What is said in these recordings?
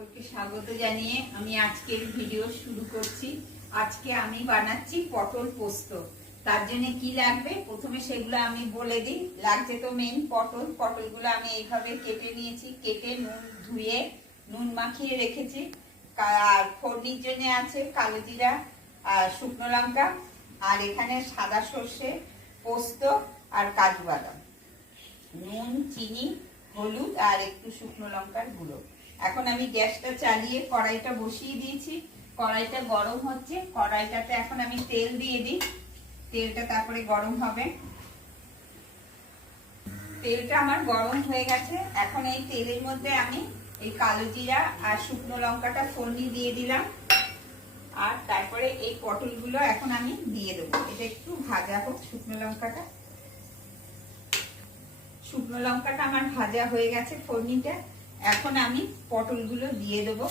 সকলকে স্বাগত জানিয়ে আমি আজকের ভিডিও শুরু করছি। আজকে আমি বানাচ্ছি পটল পোস্ত। তার জন্য কি লাগবে প্রথমে সেগুলো আমি বলে দিই। লাগছে তো মেন পটলগুলো আমি এইভাবে কেটে নিয়েছি, কেটে নুন ধুয়ে নুন মাখিয়ে রেখেছি। আর ফোড়নির জন্য আছে কালো জিরা আর শুকনো লঙ্কা, আর এখানে সাদা সর্ষে, পোস্ত আর কাজু বাদাম, নুন, চিনি, হলুদ আর একটু শুকনো লঙ্কার গুঁড়ো। এখন আমি গ্যাসটা চালিয়ে কড়াইটা বসিয়ে দিয়েছি। কড়াইটা গরম হচ্ছে, কড়াইটাতে এখন আমি তেল দিয়ে দিই। তেলটা তারপরে গরম হবে। তেলটা আমার গরম হয়ে গেছে। এখন এই তেলের মধ্যে আমি এই কালো জিরা আর শুকনো লঙ্কাটা ফোড়নি দিয়ে দিলাম। আর তারপরে এই পটলগুলো এখন আমি দিয়ে দেবো। এটা একটু ভাজা হোক। শুকনো লঙ্কাটা আমার ভাজা হয়ে গেছে ফোড়নিটা। এখন আমি পটলগুলো দিয়ে দেবো।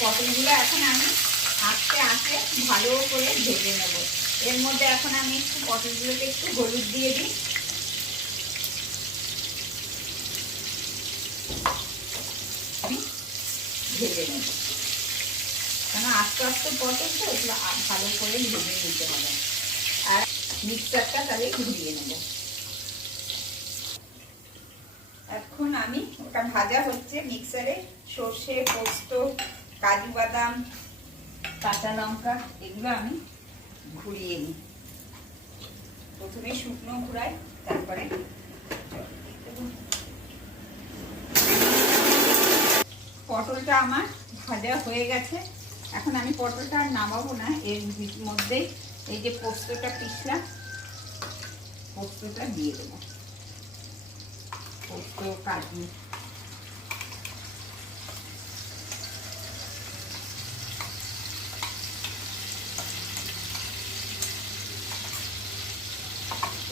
পটলগুলো এখন আমি আস্তে আস্তে ভালো করে ভেজে নেব। এর মধ্যে এখন আমি একটু পটলগুলোকে একটু হলুদ দিয়ে দিই। আমি ভেজে নেব, কেন আস্তে আস্তে পটল তো এগুলো ভালো করে ভেজে নিতে হবে। আর মিক্সারটা তাহলে ঘুরিয়ে নেব। এখন আমি ওটা ভাজা হচ্ছে মিক্সারে। সর্ষে, পোস্ত, কাজু বাদাম, কাঁচা লঙ্কা এগুলো আমি ঘুরিয়ে নিই। প্রথমে শুকনো ঘুরাই, তারপরে পটলটা আমার ভাজা হয়ে গেছে। এখন আমি পটলটা আর নামাবো না। এর মধ্যেই এই যে পোস্তটা পিসলাম, পোস্তটা দিয়ে দেবো। পোস্ত, কাজু,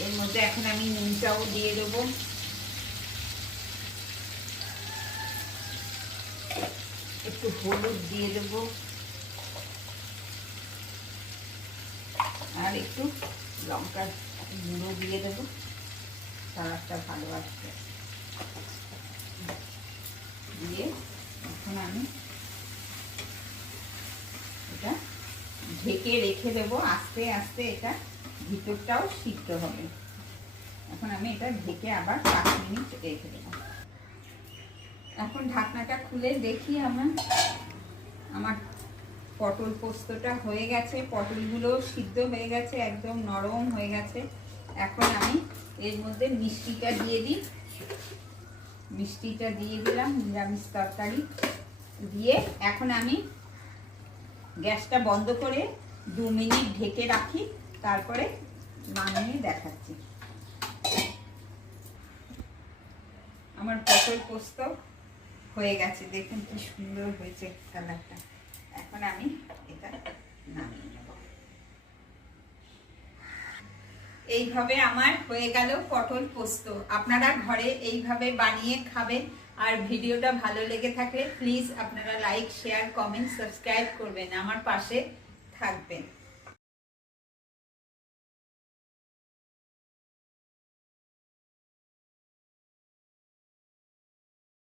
এর মধ্যে এখন আমি নুনটাও দিয়ে দেবো। একটু হলুদ দিয়ে দেবো আর একটু লঙ্কার গুঁড়ো দিয়ে দেবো। কালারটা ভালো আসবে। দিয়ে এখন আমি এটা ঢেকে রেখে দেবো। আস্তে আস্তে এটা ভিতরটাও সিদ্ধ হবে। এখন আমি এটা ঢেকে আবার 5 মিনিট রেখে দেবো। এখন ঢাকনাটা খুলে দেখি আমার পটল পোস্তটা হয়ে গেছে। পটলগুলো সিদ্ধ হয়ে গেছে, একদম নরম হয়ে গেছে। এখন আমি এর মধ্যে মিষ্টিটা দিয়ে দিই। মিষ্টিটা দিয়ে দিলাম, নিরামিষ তরকারি দিয়ে এখন আমি গ্যাসটা বন্ধ করে 2 মিনিট ঢেকে রাখি, তারপরে নামিয়ে দেখাচ্ছি। আমার পটল পোস্ত হয়ে গেছে, দেখুন কি সুন্দর হয়েছে কালারটা। এখন আমি এটা নামিয়ে নেব। এইভাবে আমার হয়ে গেল পটল পোস্ত। আপনারা ঘরে এইভাবে বানিয়ে খাবেন। আর ভিডিওটা ভালো লেগে থাকলে প্লিজ আপনারা লাইক, শেয়ার, কমেন্ট, সাবস্ক্রাইব করবেন, আমার পাশে থাকবেন।